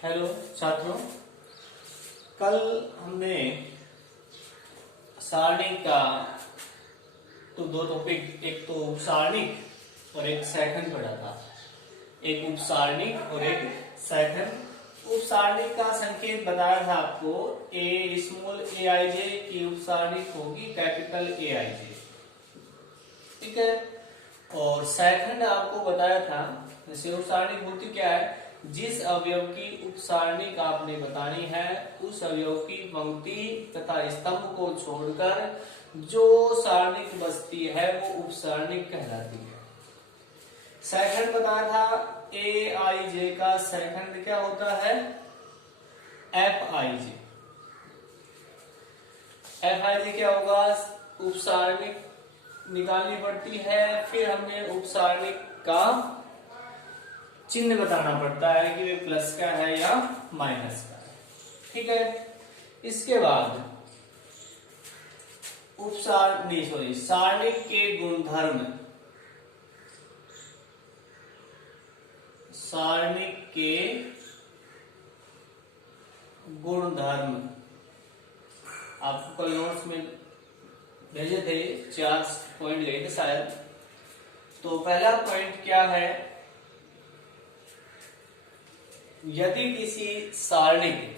Hello छात्रों, कल हमने सारणिक का तो दो टॉपिक, एक तो उपसारणिक और एक सैखन पढ़ा था। एक उपसारणिक और एक सैखन। उपसारणिक का संकेत बताया था आपको, ए स्मॉल ए आई जे की उपसारणिक होगी कैपिटल ए आई जे, ठीक है। और सैखंड आपको बताया था, जैसे उपसारणिक होती क्या है, जिस अवयव की उपसारणिक आपने बतानी है उस अवयव की पंक्ति तथा स्तंभ को छोड़कर जो सारणिक बचती है वो उपसारणिक कहलाती है। सैखंड बताया था, ए आई जे का सैखंड क्या होता है, F I J. F I जे क्या होगा, उपसारणिक निकालनी पड़ती है, फिर हमें उपसारणिक का चिन्ह बताना पड़ता है कि वे प्लस का है या माइनस का है, ठीक है। इसके बाद सारणिक के गुणधर्म, सारणिक के गुणधर्म आपको कल नोट्स में भेजे थे, 4 पॉइंट लिए थे शायद। तो पहला पॉइंट क्या है, यदि किसी सारणिक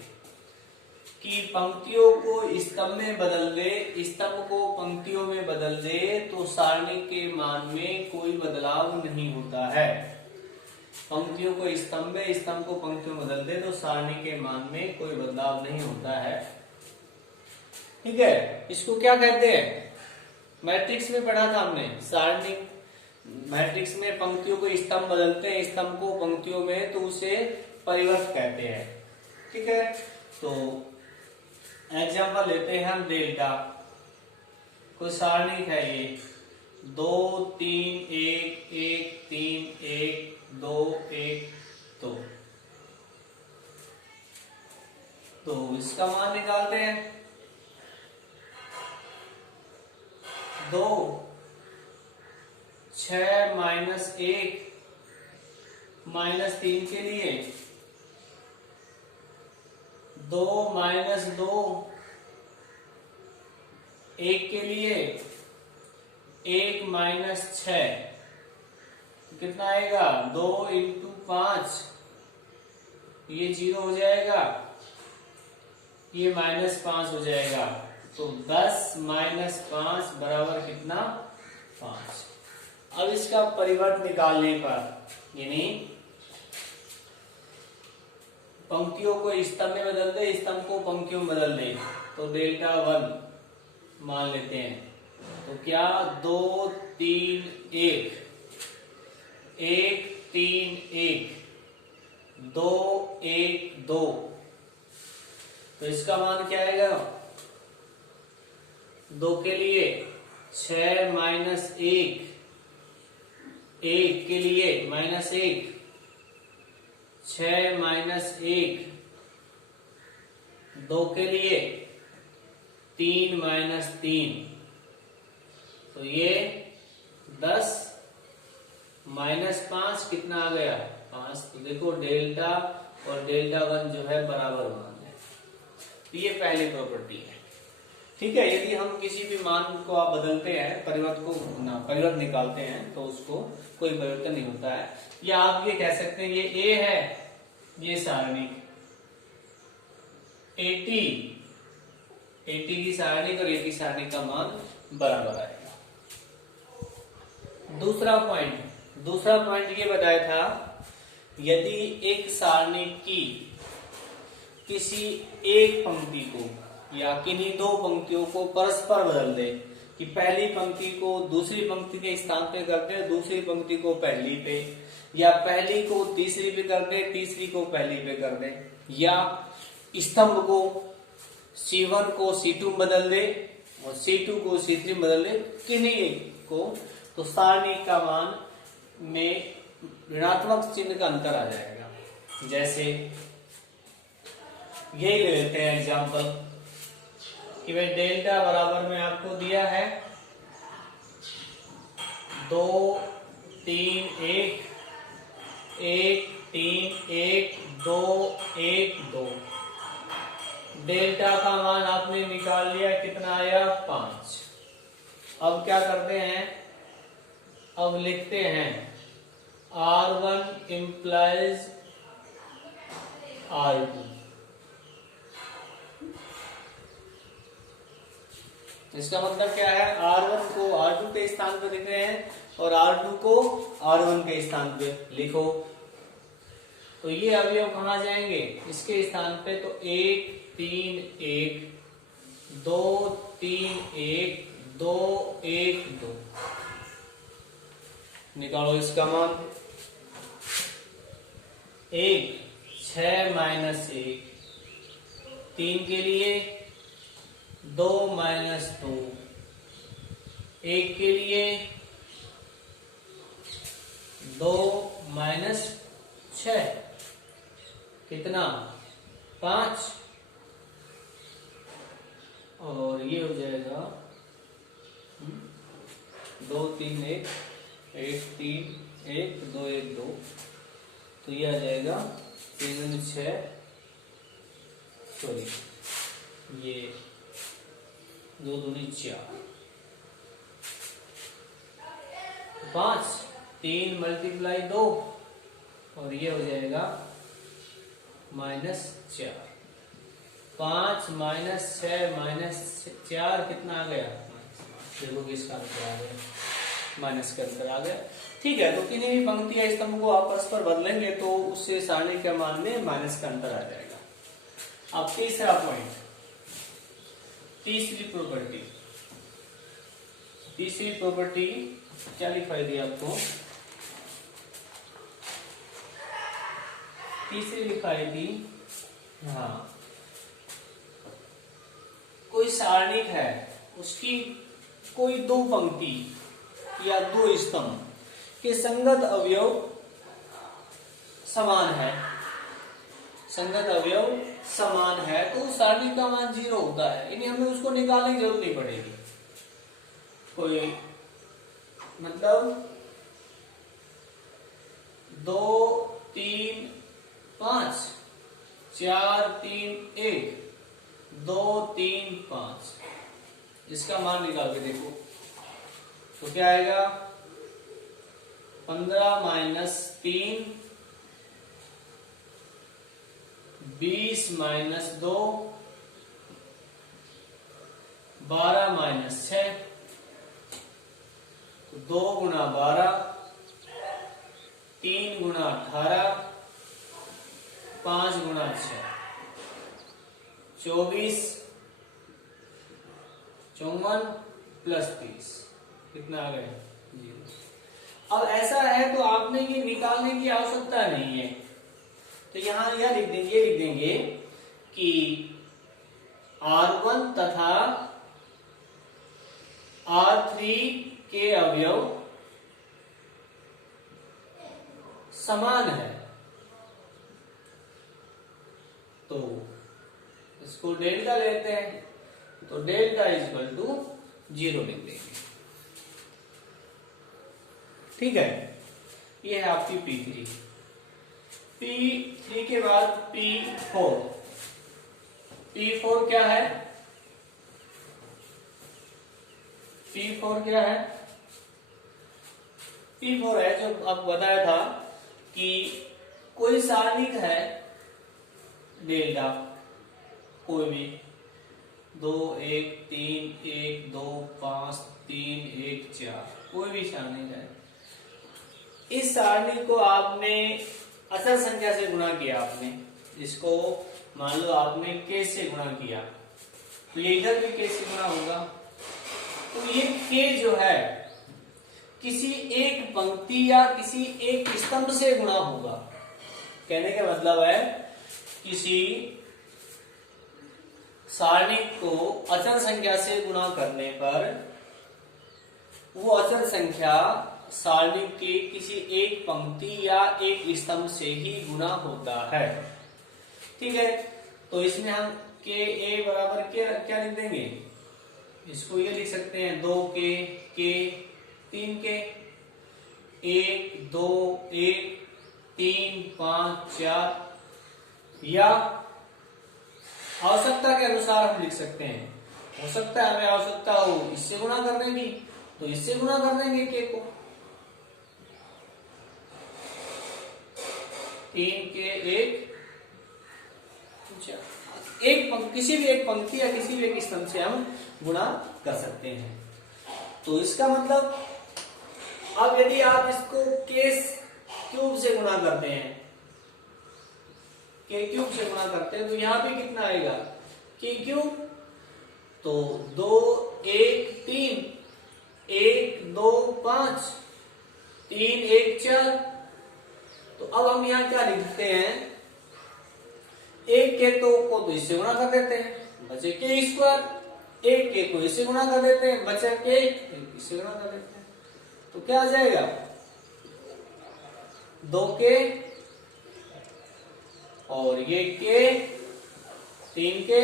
की पंक्तियों को स्तंभ में बदल दे, स्तंभ को पंक्तियों में बदल दे तो सारणिक के मान में कोई बदलाव नहीं होता है। पंक्तियों को स्तंभ में, स्तंभ को पंक्तियों में बदल दे तो सारणी के मान में कोई बदलाव नहीं होता है, ठीक है। इसको क्या कहते हैं, मैट्रिक्स में पढ़ा था हमने, सारणी मैट्रिक्स में पंक्तियों को स्तंभ बदलते हैं, स्तंभ को पंक्तियों में, तो उसे परिवर्त कहते हैं, ठीक है। तो एग्जांपल लेते हैं हम, डेल्टा कोई सारणी है, ये 2 3 1 1 3 1 2 1 2, तो इसका मान निकालते हैं। 2 6 माइनस 1 माइनस 3 के लिए 2 माइनस 2 1 के लिए 1 माइनस 6 कितना आएगा, 2 इंटू 5, ये 0 हो जाएगा, ये -5 हो जाएगा, तो 10 माइनस 5 बराबर कितना, 5। अब इसका परिवर्त निकालने पर, यानी पंक्तियों को स्तंभ में बदल दे, स्तंभ को पंक्तियों में बदल दे, तो डेल्टा 1 मान लेते हैं। तो क्या 2 3 1 1 3 1 2 1 2, तो इसका मान क्या आएगा, 2 के लिए 6 माइनस 1 1 के लिए -1 6 माइनस 1 2 के लिए 3 माइनस 3, तो ये 10 माइनस 5 कितना आ गया, 5। तो देखो डेल्टा और डेल्टा 1 जो है बराबर मान है, तो ये पहली प्रॉपर्टी है, ठीक है। यदि हम किसी भी मान को आप बदलते हैं, परिवर्त निकालते हैं, तो उसको कोई परिवर्तन नहीं होता है। या आप ये कह सकते हैं, ये ए है, ये सारणिक 80 की सारणिक और 80 सारणिक का मान बराबर आएगा। दूसरा पॉइंट ये बताया था, यदि एक सारणिक की किसी एक पंक्ति को या किन्हीं 2 पंक्तियों को परस्पर बदल दे, कि पहली पंक्ति को दूसरी पंक्ति के स्थान पे कर दे, दूसरी पंक्ति को पहली पे, या पहली को तीसरी पे कर दे, तीसरी को पहली पे कर दे, या स्तंभ को C1 को C2 में बदल दे और C2 को C3 में बदल दे, किन्हीं को, तो सारणी का मान में ऋणात्मक चिन्ह का अंतर आ जाएगा। जैसे यही ले लेते हैं एग्जांपल, कि भाई डेल्टा बराबर में आपको दिया है 2 3 1 1 3 1 2 1 2। डेल्टा का मान आपने निकाल लिया, कितना आया 5। अब क्या करते हैं, अब लिखते हैं R1 implies R2। इसका मतलब क्या है, R1 को R2 के स्थान पे लिख रहे हैं और R2 को R1 के स्थान पे लिखो। तो ये अवयव कहाँ जाएंगे, इसके स्थान पे। तो 1 3 1 2 3 1 2 1 2। निकालो इसका मान। 1 6 माइनस 1, 3 के लिए 2 माइनस 2, 1 के लिए 2 माइनस 6, कितना 5। और ये हो जाएगा 2 3 1 1 3 1 2 1 2। तो ये आ जाएगा 3 6, सॉरी ये 2 दूनी 4, 5 3 मल्टीप्लाई 2 और ये हो जाएगा -4। 5 माइनस 6 माइनस 4 कितना आ गया, देखो किसका अंतर आ गया, माइनस का अंतर आ गया। ठीक है, तो किन्हीं भी पंक्ति या स्तंभ को आपस पर बदलेंगे तो उससे सारणी के मान में माइनस का अंतर आ जाएगा। अब तीसरा पॉइंट, तीसरी प्रॉपर्टी क्या लिखाई दी आपको, तीसरी लिखाई दी, हाँ, कोई सारणिक है, उसकी कोई दो पंक्ति या दो स्तंभ के संगत अवयव समान है, संगत अवयव समान है, तो उस सारणी का मान 0 होता है, यानी हमें उसको निकालने की जरूरत नहीं पड़ेगी। कोई मतलब 2 3 5 4 3 1 2 3 5, इसका मान निकाल के देखो तो क्या आएगा, 15 माइनस 3 20 माइनस 2 12 माइनस 6, 2 गुना 12 3 गुना 18 5 गुना 6 24 54 प्लस 30, कितना आ गया 0। अब ऐसा है तो आपने ये निकालने की आवश्यकता नहीं है, तो यहां यह लिख देंगे कि R1 तथा R3 के अवयव समान है, तो इसको डेल्टा लेते हैं, तो डेल्टा इक्वल टू 0 लिख देंगे। ठीक है, ये है आपकी P3। P3 के बाद P4। P4 क्या है, P4 क्या है, P4 है जो आपको बताया था कि कोई सारणिक है डेल्टा, कोई भी 2 1 3 1 2 5 3 1 4, कोई भी सारणिक है। इस सारणी को आपने अचर संख्या से गुणा किया, आपने इसको मान लो आपने k से गुणा किया, तो ये इधर भी k से गुणा होगा, तो ये k जो है किसी एक पंक्ति या किसी एक स्तंभ से गुणा होगा। कहने का मतलब है किसी सारणिक को अचर संख्या से गुणा करने पर वो अचर संख्या सारणी के किसी एक पंक्ति या एक स्तंभ से ही गुणा होता है। ठीक है, तो इसमें हम के ए बराबर क्या लिख देंगे, इसको ये लिख सकते हैं 2 के 3 के 1 2 1 3, 5, 4 या आवश्यकता के अनुसार हम लिख सकते हैं। हो सकता है हमें आवश्यकता हो इससे गुणा करने की, तो इससे गुणा कर देंगे के को। 3 के किसी भी एक पंक्ति या किसी भी एक स्तंभ से हम गुणा कर सकते हैं। तो इसका मतलब अब यदि आप इसको के क्यूब से गुणा करते हैं, के क्यूब से गुणा करते हैं, तो यहां पे कितना आएगा के क्यूब। तो 2, 1, 3, 1, 2, 5, 3, 1, 4। तो अब हम यहां क्या लिखते हैं, एक के को इससे गुणा कर देते हैं, बचे के स्क्वायर। एक के को इससे गुणा कर देते हैं, बचे के इससे गुणा कर देते हैं। तो क्या आ जाएगा 2 के और ये के 3 के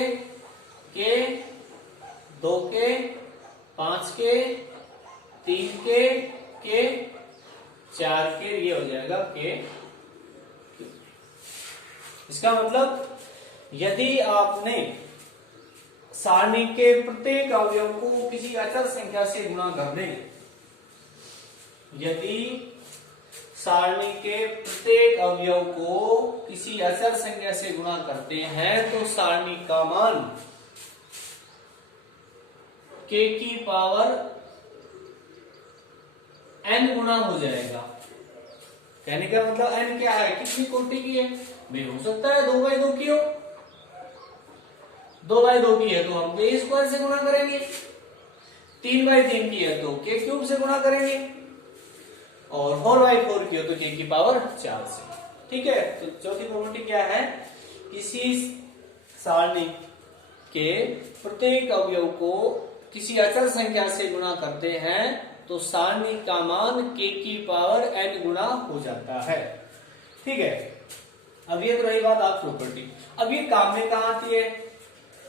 2 के 5 के 3 के 4 के, ये हो जाएगा के। इसका मतलब यदि आपने सारणी के प्रत्येक अवयव को किसी अचर संख्या से गुणा कर दें, यदि सारणी के प्रत्येक अवयव को किसी अचर संख्या से गुणा करते हैं तो सारणी का मान k की पावर n गुना हो जाएगा। कहने का मतलब n क्या है, कितनी कोटि की है भाई, हो सकता है 2/2 की हो, 2/2 की है तो हम के स्क्वायर से गुणा करेंगे, 3/3 की है तो के क्यूब से गुणा करेंगे, और 4/4 की हो तो के की पावर 4 से। ठीक है, तो चौथी प्रॉपर्टी क्या है, किसी सारणी के प्रत्येक अवयव को किसी अचर संख्या से गुणा करते हैं तो सारणी का मान k की पावर n गुना हो जाता है। ठीक है, अब ये तो रही बात आप प्रॉपर्टी। अब ये काम में कहां आती है,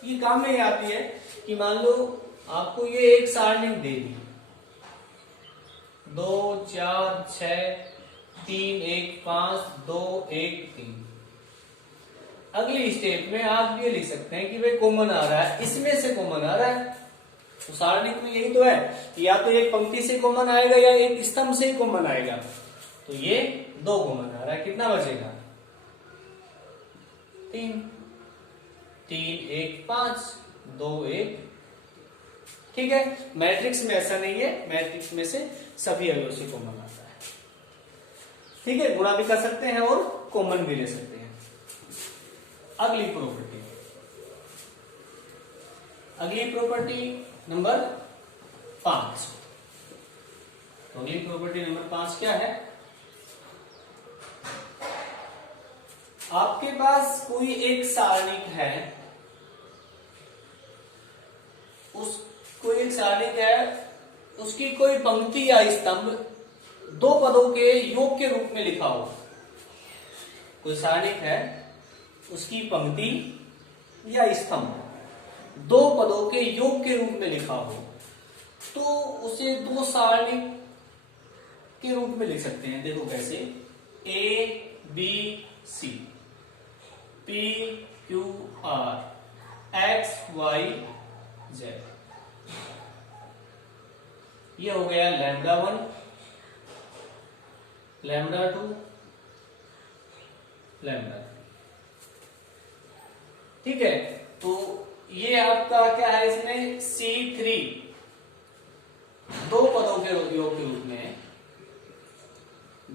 ये काम में आती है कि मान लो आपको ये एक सारणी दे दी, 2, 4, 6, 3, 1, 5, 2, 1, 3। अगली स्टेप में आप ये लिख सकते हैं कि भाई कॉमन आ रहा है, इसमें से कॉमन आ रहा है। तो सारणी में यही तो है कि या तो एक पंक्ति से कॉमन आएगा या एक स्तंभ से कॉमन आएगा। तो ये 2 कॉमन आ रहा है, कितना बचेगा 3, 3, 1, 5, 2, 1। ठीक है, मैट्रिक्स में ऐसा नहीं है, मैट्रिक्स में से सभी अवयव से कॉमन आता है। ठीक है, गुणा भी कर सकते हैं और कॉमन भी ले सकते हैं। अगली प्रॉपर्टी नंबर 5। तो अगली प्रॉपर्टी नंबर 5 क्या है, आपके पास कोई एक सारणिक है, उसकी कोई पंक्ति या स्तंभ 2 पदों के योग के रूप में लिखा हो। कोई सारणिक है, उसकी पंक्ति या स्तंभ 2 पदों के योग के रूप में लिखा हो, तो उसे 2 सारणिक के रूप में लिख सकते हैं। देखो कैसे, A, B, C, P, Q, R, X, Y, Z। ये हो गया λ1, λ2, λ3। ठीक है, तो ये आपका क्या है, इसमें C3 2 पदों के योग के रूप में है,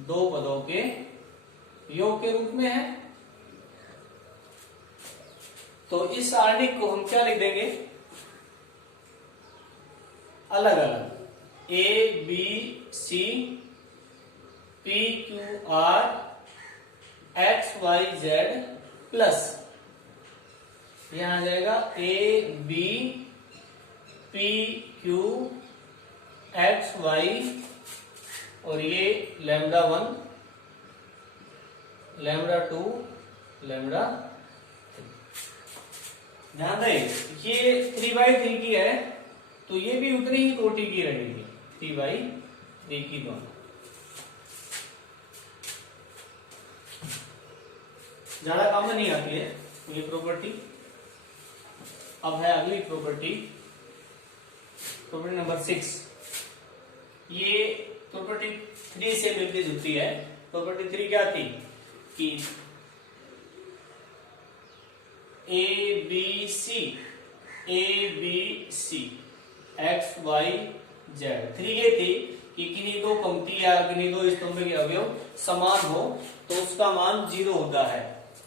2 पदों के योग के रूप में है। तो इस सारणिक को हम क्या लिख देंगे, अलग अलग, A, B, C, P, Q, R, X, Y, Z plus यहां आ जाएगा A, B, P, Q, X, Y, और ये λ1, λ2, λ3। ध्यान रहे, ये 3/3 की है तो ये भी उतनी ही कोटि की रहेगी, 3/3 की दोनों। ज्यादा काम में नहीं आती है ये प्रॉपर्टी। अब है अगली प्रॉपर्टी, प्रॉपर्टी नंबर 6। ये प्रॉपर्टी 3 से मिलती जुलती है। प्रॉपर्टी 3 क्या थी कि A B C X Y Z. 3 ये थी कि किन्हीं दो पंक्ति या किन्हीं दो स्तंभ के अवयव समान हो तो उसका मान 0 होता है।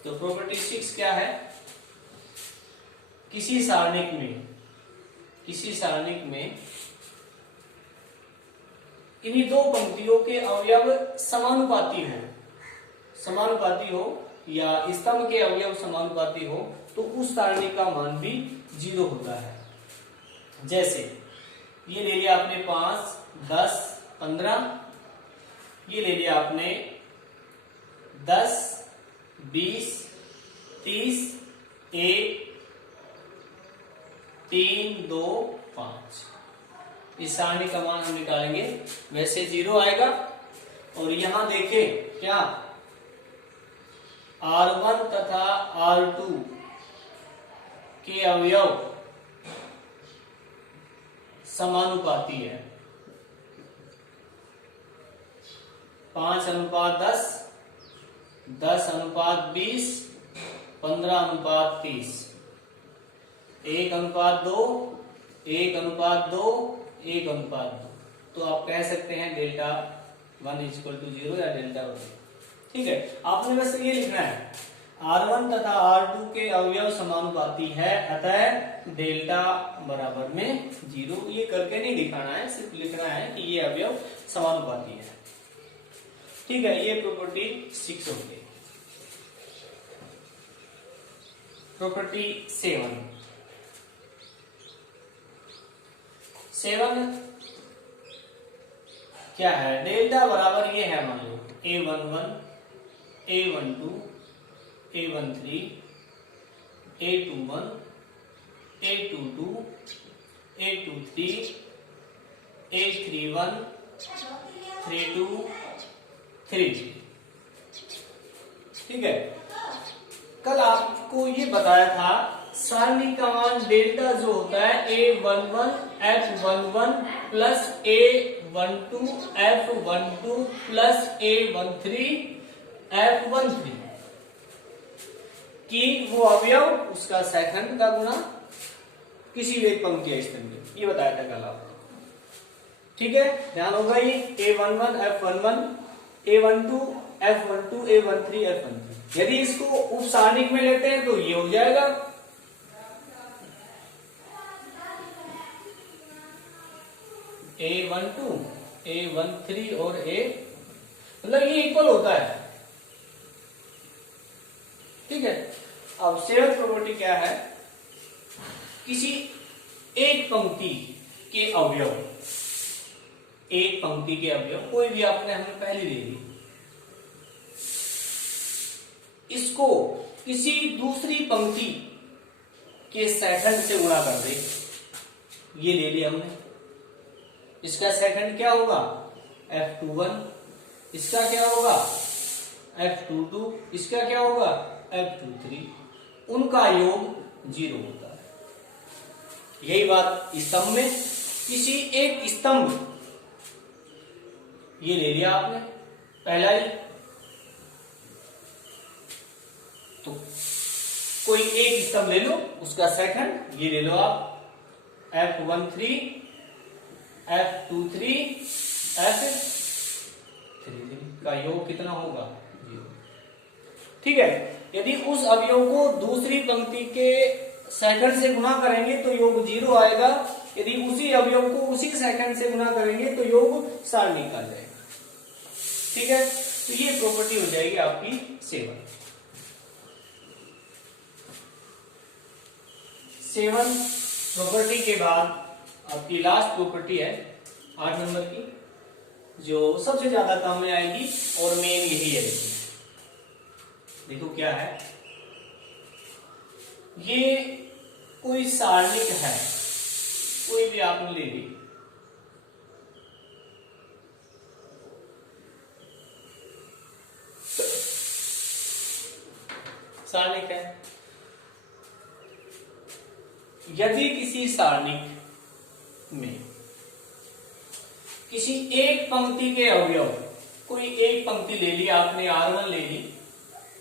तो प्रॉपर्टी 6 क्या है, किसी सारणिक में इन्हीं दो पंक्तियों के अवयव समानुपाती हो या स्तंभ के अवयव समानुपाती हो तो उस सारणी का मान भी 0 होता है। जैसे ये ले लिया आपने 5, 10, 15, ये ले लिया आपने 10, 20, 30, 1, 3, 2, 5। इस सारणी का मान हम निकालेंगे, वैसे 0 आएगा। और यहां देखें क्या R1 तथा R2 के अवयव समानुपाती है। 5:10, 10:20, 15:30, 1:2, 1:2, 1:2। तो आप कह सकते हैं डेल्टा 1 = 0 या डेल्टा 1। ठीक है, आपने बस ये लिखना है R1 तथा R2 के अवयव समानुपाती है, अतः डेल्टा बराबर में 0। ये करके नहीं दिखाना है, सिर्फ लिखना है कि ये अवयव समानुपाती है। ठीक है, ये प्रॉपर्टी 6 हो गई। प्रॉपर्टी 7 क्या है, डेल्टा बराबर ये है, मान लो A11, A12, A13, A21, A22, A23, A31, 32, 33। ठीक है, कल आपको ये बताया था सारणी का मान डेल्टा जो होता है A11 F11 plus A12 F12 plus A13 F13 कि वो अवयव उसका सेकंड का गुना किसी भी एक पंक्ति या स्तंभ, ये बताया था कल आपको। ठीक है, ध्यान होगा ये A11 F11 A12 F12 A13 F13। यदि इसको उप सारणिक में लेते हैं तो ये हो जाएगा A12 A13 और A, मतलब ये इक्वल होता है। ठीक है, अब 7th प्रॉपर्टी क्या है, किसी एक पंक्ति के अवयव, एक पंक्ति के अवयव कोई भी आपने हमने पहले ले ली, इसको किसी दूसरी पंक्ति के सेकंड से गुणा कर दे। ये ले लिया हमने, इसका सेकंड क्या होगा F21, इसका क्या होगा F22, इसका क्या होगा F23, उनका योग 0 होता है। यही बात स्तंभ में, किसी एक स्तंभ, ये ले लिया आपने पहला ही, तो कोई एक स्तंभ ले लो, उसका सेकंड ये ले लो आप F13 F23 F33 का योग कितना होगा 0। ठीक है, यदि उस अवयव को दूसरी पंक्ति के सेकंड से गुणा करेंगे तो योग 0 आएगा। यदि उसी अवयव को उसी सेकंड से गुणा करेंगे तो योग सारणी निकाल जाएगा। ठीक है, तो ये प्रॉपर्टी हो जाएगी आपकी 7 प्रॉपर्टी के बाद आपकी लास्ट प्रॉपर्टी है 8 नंबर की, जो सबसे ज्यादा काम में आएगी और मेन यही है। देखो क्या है, ये कोई सारणिक है, कोई भी आपने ले ली, सारणिक है। यदि किसी सारणिक में किसी एक पंक्ति के अवयव, कोई एक पंक्ति ले ली आपने, R1 ले ली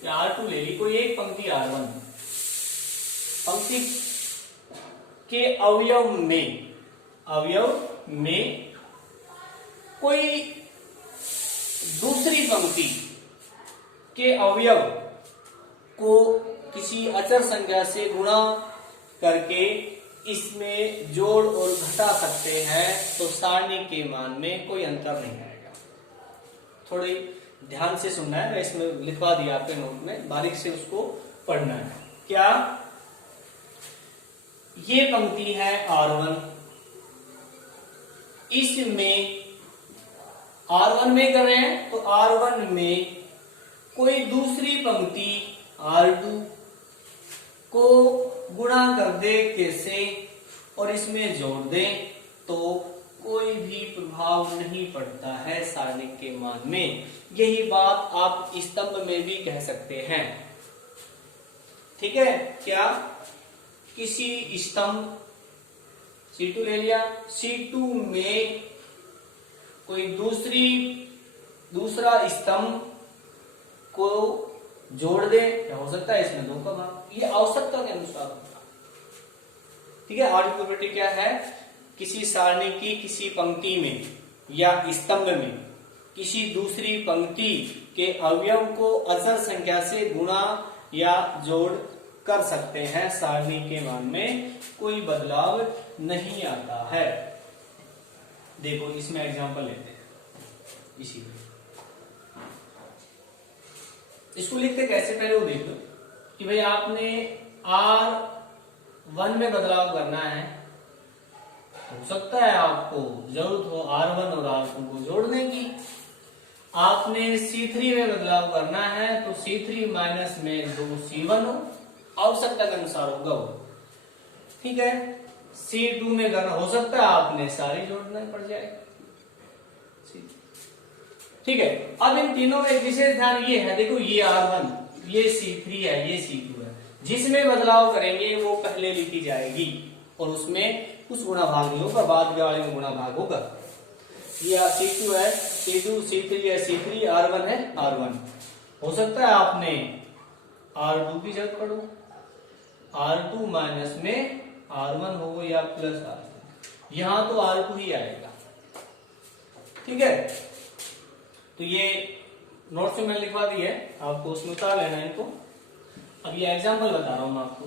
या R2 ले ली, कोई एक पंक्ति R1, पंक्ति के अवयव में कोई दूसरी पंक्ति के अवयव को किसी अचर संख्या से गुणा करके इसमें जोड़ और घटा सकते हैं, तो सारणी के मान में कोई अंतर नहीं आएगा। थोड़ी ध्यान से सुनना है, मैं इसमें लिखवा दिया आपके नोट में, बारीक से उसको पढ़ना है। क्या ये पंक्ति है R1, इसमें R1 में कर रहे हैं तो R1 में कोई दूसरी पंक्ति R2 को गुणा कर दे कैसे और इसमें जोड़ दे, तो कोई भी प्रभाव नहीं पड़ता है सारणिक के मान में। यही बात आप स्तंभ में भी कह सकते हैं। ठीक है, क्या किसी स्तंभ C2 ले लिया, C2 में कोई दूसरा स्तंभ को जोड़ दे, क्या हो सकता है इसमें 2 का भाग, ये आवश्यकता के अनुसार होगा। ठीक है, आर्डर प्रॉपर्टी क्या है, किसी सारणी की किसी पंक्ति में या स्तंभ में किसी दूसरी पंक्ति के अवयव को अचर संख्या से गुणा या जोड़ कर सकते हैं, सारणी के मान में कोई बदलाव नहीं आता है। देखो इसमें एग्जांपल लेते हैं, इसी में इसको लिखते कैसे, पहले वो देख लो कि भाई आपने R1 में बदलाव करना है, हो सकता है आपको जरूरत हो R1 और R2 को जोड़ने की। आपने C3 में बदलाव करना है तो C3 माइनस में 2C1 हो, आवश्यकता के अनुसार होगा वो। ठीक है, C2 में करना, हो सकता है आपने सारी जोड़ना पड़ जाएगा। ठीक है, अब इन तीनों में एक विशेष ध्यान ये है, देखो ये R1, ये C3 है, ये C2 है, जिसमें बदलाव करेंगे वो पहले लिखी जाएगी और उसमें कुछ गुणा भाग नहीं होगा, बाद के वाले में गुणा भाग होगा। ये C2 है, C2, C3 है, C3, R1 है, R1। हो सकता है आपने R2 की जरूरत पड़ो, R2 माइनस में R1 हो या प्लस R2, यहां तो R2 ही आएगा। ठीक है, तो ये नोट्स में मैंने लिखवा दी है, आपको उसमें उतार लेना है इनको। अब ये एग्जांपल बता रहा हूं मैं आपको।